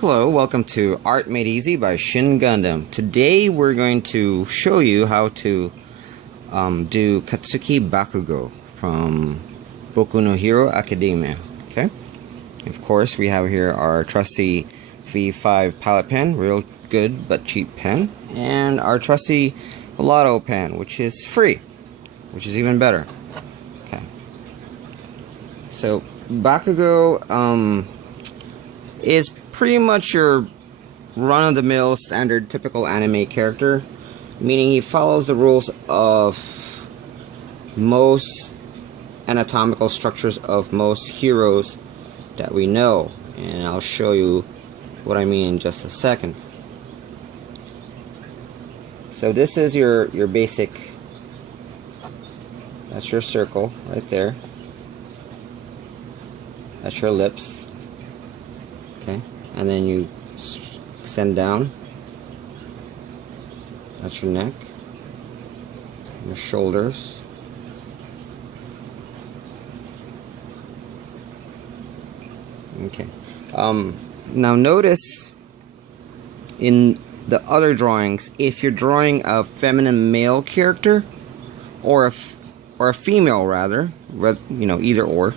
Hello, welcome to Art Made Easy by Shingundam. Today we're going to show you how to do Katsuki Bakugou from Boku no Hero Academia. Okay? Of course, we have here our trusty V5 palette pen, real good but cheap pen, and our trusty Lotto pen, which is free, which is even better. Okay. So Bakugou is pretty much your run-of-the-mill standard typical anime character, meaning he follows the rules of most anatomical structures of most heroes that we know, and I'll show you what I mean in just a second. So this is your basic, that's your circle right there, that's your lips, okay, and then you extend down, that's your neck, your shoulders, okay. Now notice in the other drawings, if you're drawing a feminine male character or a female rather, you know, either or,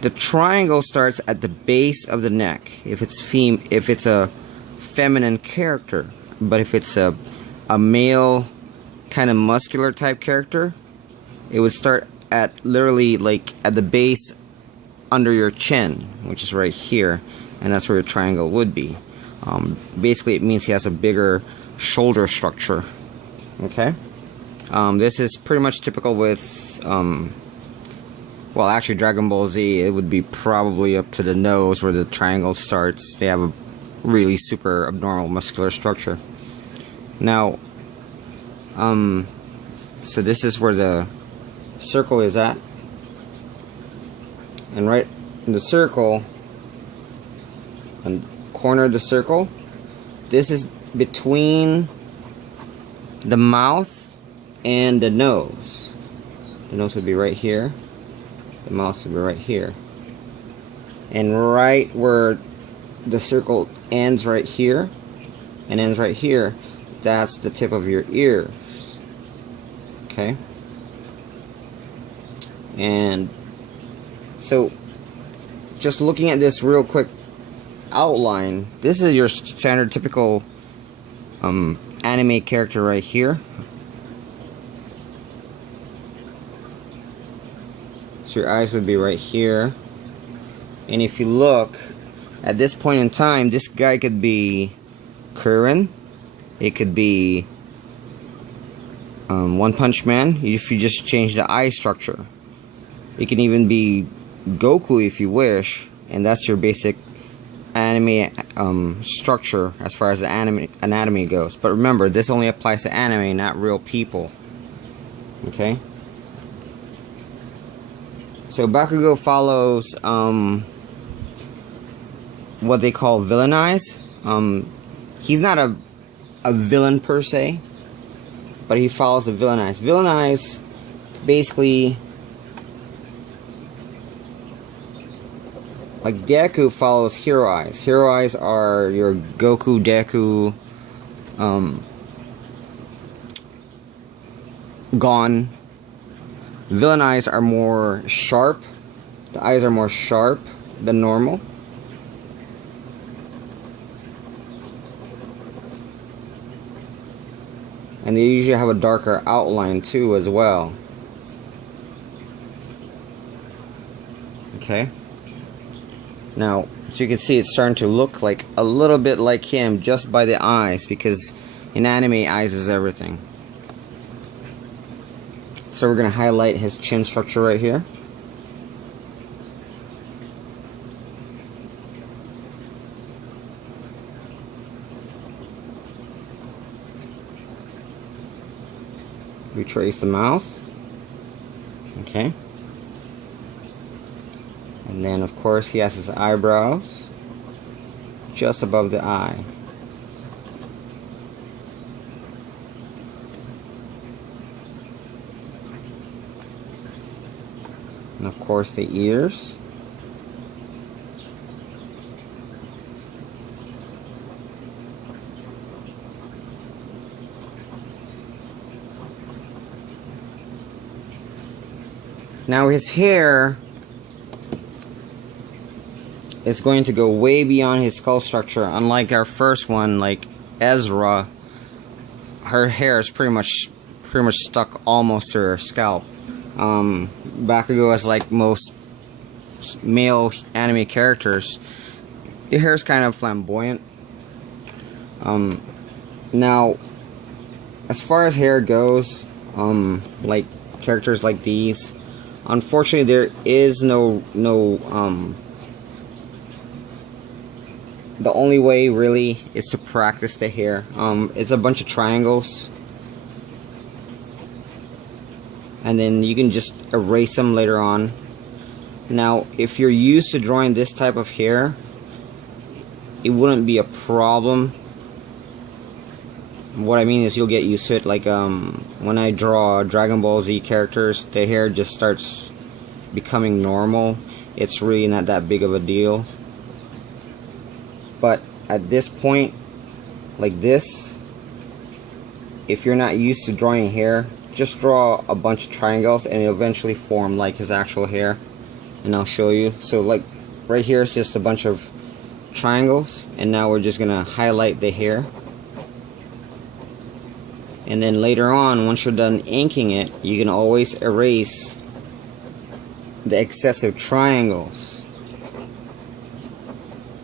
the triangle starts at the base of the neck if it's a feminine character, but if it's a male kind of muscular type character, it would start at literally like at the base under your chin, which is right here, and that's where your triangle would be. Basically it means he has a bigger shoulder structure. Okay, this is pretty much typical with well, actually Dragon Ball Z, it would be probably up to the nose where the triangle starts. They have a really super abnormal muscular structure. Now so this is where the circle is at, and right in the circle, and corner of the circle, this is between the mouth and the nose. The nose would be right here, the mouth would be right here, and right where the circle ends right here and ends right here, that's the tip of your ears. Okay, and so just looking at this real quick outline, this is your standard typical anime character right here. So your eyes would be right here, and if you look at this point in time, this guy could be Kuririn, it could be One Punch Man if you just change the eye structure. It can even be Goku if you wish, and that's your basic anime structure as far as the anatomy goes. But remember, this only applies to anime, not real people. Okay? So Bakugou follows what they call villainize. He's not a villain per se, but he follows the villainize. Villainize basically, like Deku follows hero eyes. Hero eyes are your Goku, Deku, Gon. Villain eyes are more sharp. The eyes are more sharp than normal. And they usually have a darker outline too as well. Okay. Now, so you can see it's starting to look like a little bit like him just by the eyes, because in anime, eyes is everything. So we're going to highlight his chin structure right here. We trace the mouth. Okay. And then of course he has his eyebrows just above the eye. And of course the ears. Now his hair is going to go way beyond his skull structure. Unlike our first one, like Ezra, her hair is pretty much stuck almost to her scalp. Bakugou, as like most male anime characters, the hair is kind of flamboyant. Now, as far as hair goes, like characters like these, unfortunately there is no the only way really is to practice the hair. It's a bunch of triangles, and then you can just erase them later on. Now, if you're used to drawing this type of hair, it wouldn't be a problem. What I mean is you'll get used to it. Like when I draw Dragon Ball Z characters, the hair just starts becoming normal. It's really not that big of a deal. But at this point, like this, if you're not used to drawing hair, just draw a bunch of triangles and it'll eventually form like his actual hair. And I'll show you. So like right here is just a bunch of triangles, and now we're just gonna highlight the hair. And then later on, once you're done inking it, you can always erase the excessive triangles.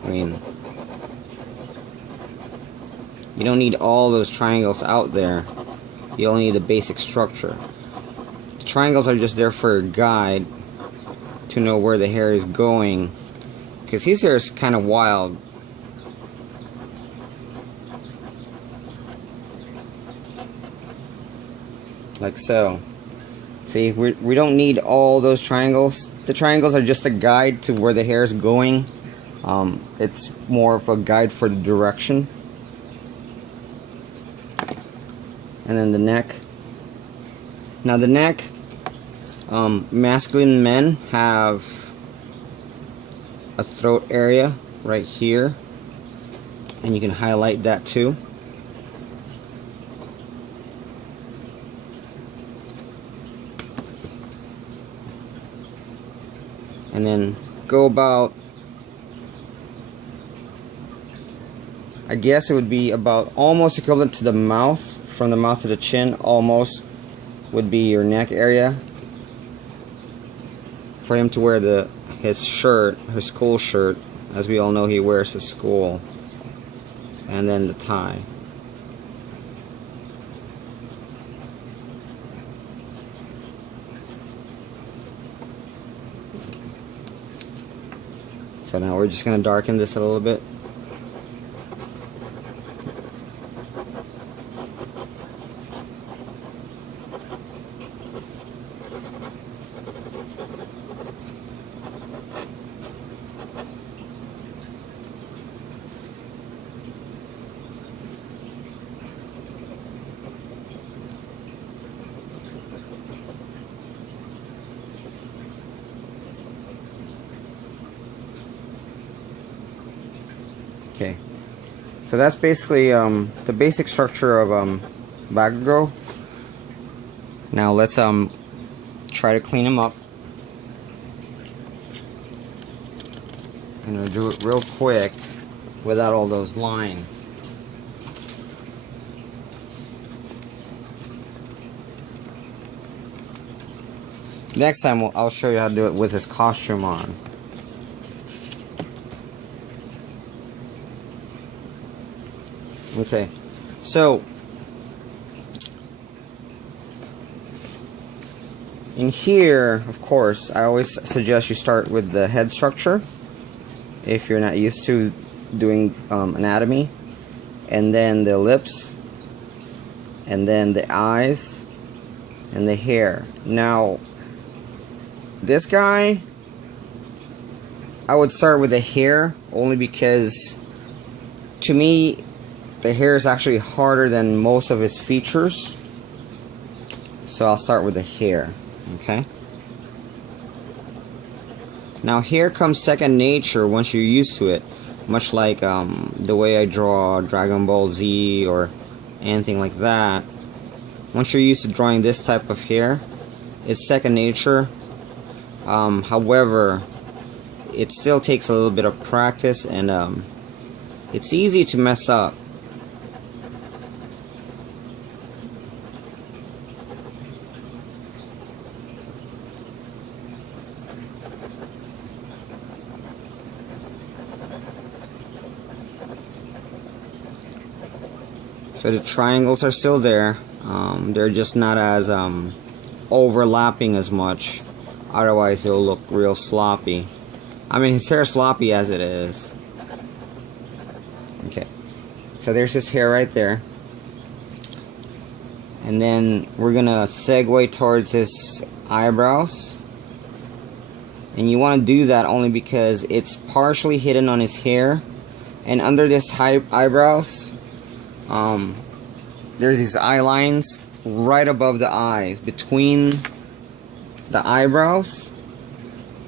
I mean, you don't need all those triangles out there. You only need the basic structure. The triangles are just there for a guide to know where the hair is going, because his hair is kind of wild. Like so. See, we don't need all those triangles. The triangles are just a guide to where the hair is going. It's more of a guide for the direction. And then the neck. Now the neck, masculine men have a throat area right here, and you can highlight that too. And then go about, I guess it would be about almost equivalent to the mouth. From the mouth to the chin, almost would be your neck area. For him to wear his shirt, his school shirt, as we all know he wears his school. And then the tie. So now we're just going to darken this a little bit. Okay, so that's basically the basic structure of Bakugou. Now let's try to clean him up. And we'll do it real quick without all those lines. Next time I'll show you how to do it with his costume on. Okay, so in here, of course, I always suggest you start with the head structure if you're not used to doing anatomy, and then the lips, and then the eyes, and the hair. Now, this guy, I would start with the hair only because, to me, the hair is actually harder than most of his features. So I'll start with the hair, okay? Now hair comes second nature once you're used to it. Much like the way I draw Dragon Ball Z or anything like that. Once you're used to drawing this type of hair, it's second nature. However, it still takes a little bit of practice, and it's easy to mess up. So the triangles are still there. They're just not as overlapping as much. Otherwise, it'll look real sloppy. I mean, his hair is sloppy as it is. Okay, so there's his hair right there. And then we're gonna segue towards his eyebrows. And you want to do that only because it's partially hidden on his hair. And under this eyebrows, there's these eye lines right above the eyes, between the eyebrows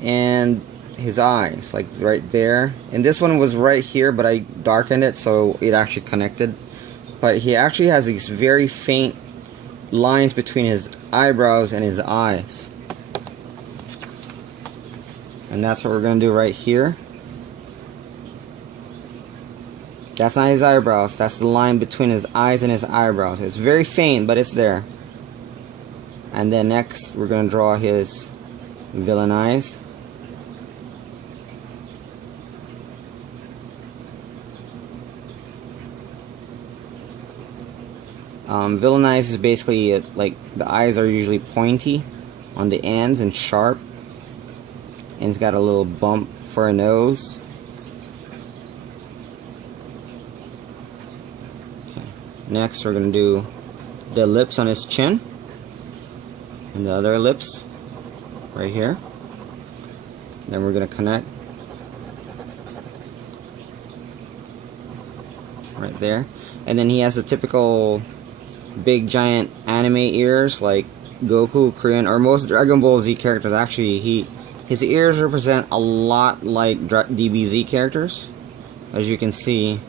and his eyes, like right there. And this one was right here, but I darkened it so it actually connected. But he actually has these very faint lines between his eyebrows and his eyes. And that's what we're gonna do right here. That's not his eyebrows, that's the line between his eyes and his eyebrows. It's very faint, but it's there. And then next, we're going to draw his villain eyes. Villain eyes is basically like the eyes are usually pointy on the ends and sharp. And it's got a little bump for a nose. Next, we're going to do the lips on his chin and the other lips right here. Then we're going to connect right there. And then he has the typical big giant anime ears like Goku, Korean, or most Dragon Ball Z characters. Actually, his ears represent a lot like DBZ characters. As you can see,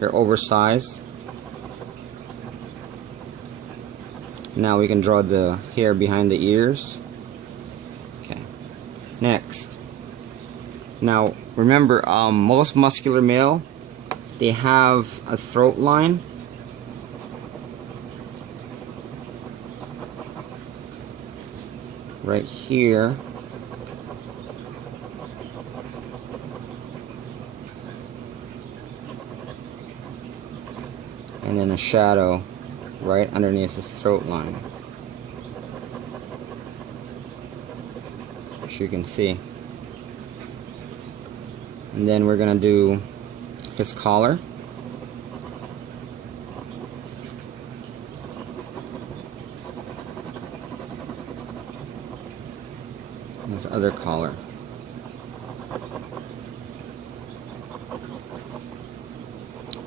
they're oversized. Now we can draw the hair behind the ears. Okay. Next. Now remember, most muscular male, they have a throat line. Right here. And then a shadow right underneath his throat line, which you can see. And then we're gonna do his collar. And his other collar.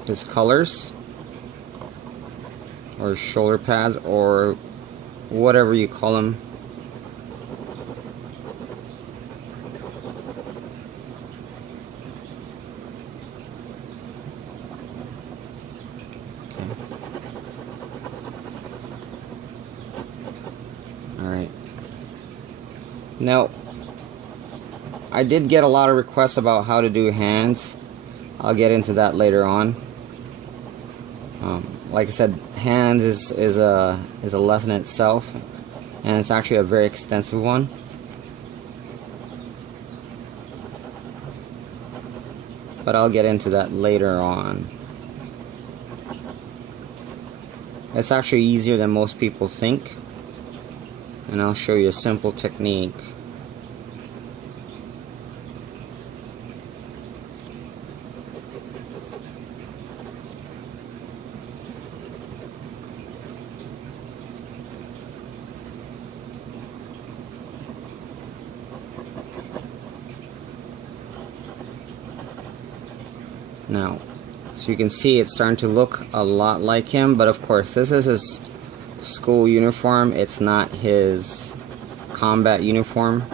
His colors, or shoulder pads, or whatever you call them. Okay. Alright. Now, I did get a lot of requests about how to do hands. I'll get into that later on. Like I said, hands is a lesson itself, and it's actually a very extensive one. But I'll get into that later on. It's actually easier than most people think, and I'll show you a simple technique. Now, so you can see it's starting to look a lot like him, but of course this is his school uniform. It's not his combat uniform,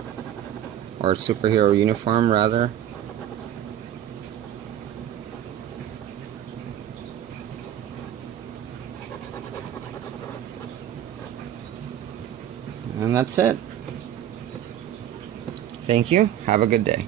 or superhero uniform rather. And that's it. Thank you. Have a good day.